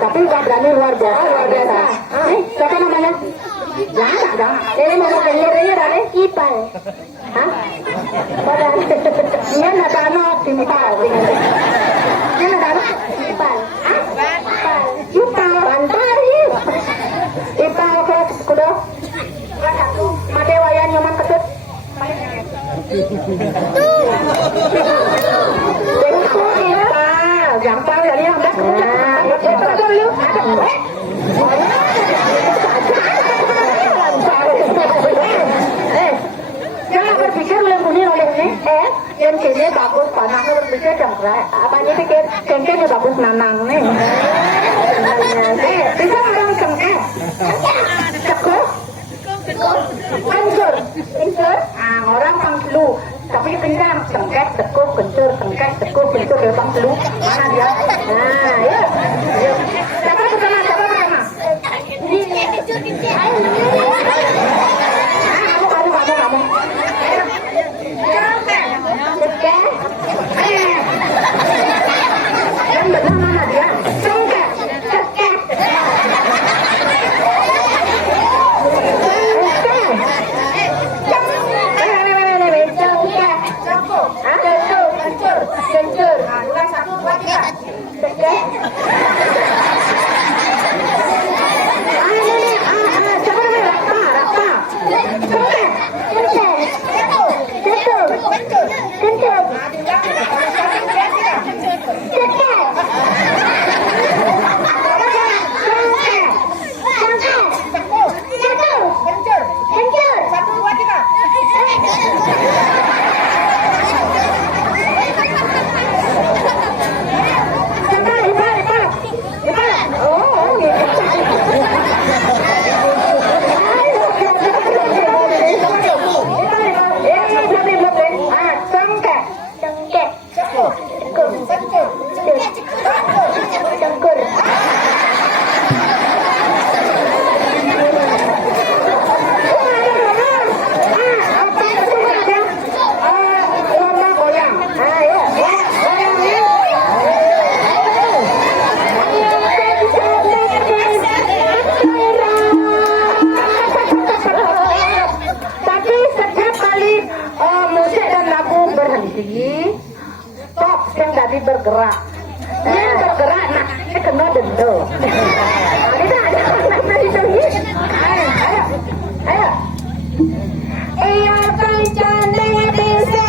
Tapi udah berani luar biasa. Siapa namanya? Jangan. Ini mau dengerin dari Ipal. Hah? Pada dia nggak tahu Ipal. Dia nggak tahu Ipal. Hah? Ipal. Bantari. Ipal kuda. Made wayan nyaman ketut. Gampang dari yang dah. Jangan berpikir oleh yang kini bagus panahnya berpikir jangkrik. Apa ini pikir cengkehnya bagus nanang nih. Bisa orang cengkeh. Cekuk. Kencur. Orang pang flu. Tapi kencang, cengkeh, tekuk, kencur, cengkeh, tekuk, kencur, dia flu. Mana dia? Nah, ya. Siapa pertama? Kamu. Cengkeh. Yang benar mana dia? Cengkeh. Kencur. Ulang 1, 2, 3. Cengkeh. Siapa namanya? Rapa. Cengkeh. Kencur. Bergerak, yang bergerak, nah, kena dendo. Tidak ada itu. Ayo. Iya pancane bisa